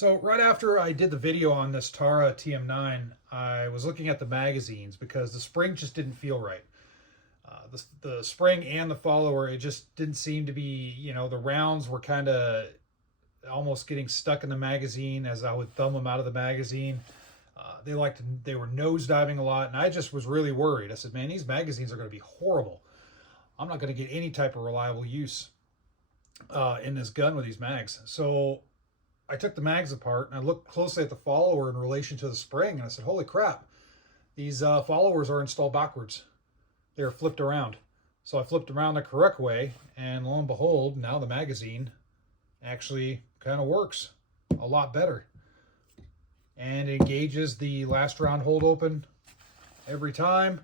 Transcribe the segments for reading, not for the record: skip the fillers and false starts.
So right after I did the video on this Tara TM-9, I was looking at the magazines because the spring just didn't feel right. The spring and the follower, it just didn't seem to be, the rounds were kind of almost getting stuck in the magazine as I would thumb them out of the magazine. They were nosediving a lot, and I just was really worried. I said, man, these magazines are going to be horrible. I'm not going to get any type of reliable use in this gun with these mags. So I took the mags apart and I looked closely at the follower in relation to the spring, and I said, holy crap, these followers are installed backwards. They're flipped around. So I flipped around the correct way, and lo and behold, now the magazine actually kind of works a lot better. And it engages the last round hold open every time,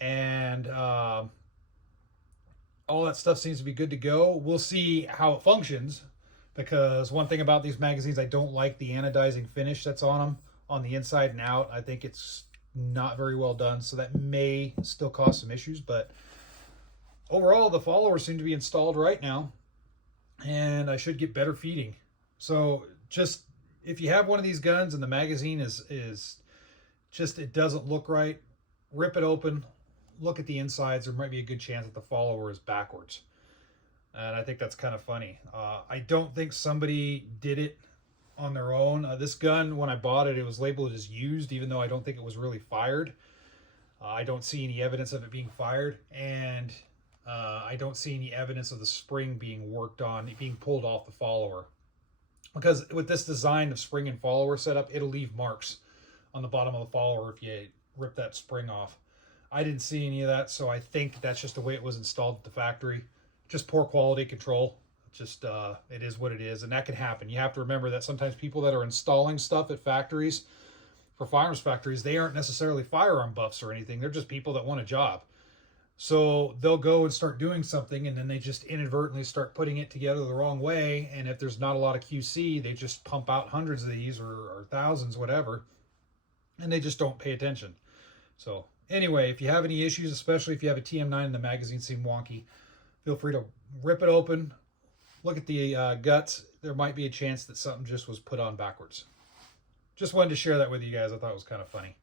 and all that stuff seems to be good to go. We'll see how it functions, because one thing about these magazines, I don't like the anodizing finish that's on them on the inside and out. I think it's not very well done, so that may still cause some issues, but overall the followers seem to be installed right now, and I should get better feeding. So just, if you have one of these guns and the magazine is just, it doesn't look right, rip it open, look at the insides. There might be a good chance that the follower is backwards. And I think that's kind of funny. I don't think somebody did it on their own. This gun, when I bought it, it was labeled as used, even though I don't think it was really fired. I don't see any evidence of it being fired, and I don't see any evidence of the spring being worked on, it being pulled off the follower. Because with this design of spring and follower setup, it'll leave marks on the bottom of the follower if you rip that spring off. I didn't see any of that, so I think that's just the way it was installed at the factory. Just poor quality control. Just it is what it is, and that can happen. You have to remember that sometimes people that are installing stuff at factories, for firearms factories, they aren't necessarily firearm buffs or anything. They're just people that want a job. So they'll go and start doing something, and then they just inadvertently start putting it together the wrong way. And if there's not a lot of QC, they just pump out hundreds of these or thousands, whatever, and they just don't pay attention. So anyway, if you have any issues, especially if you have a TM-9 and the magazine seem wonky, feel free to rip it open, look at the guts. There might be a chance that something just was put on backwards. Just wanted to share that with you guys. I thought it was kind of funny.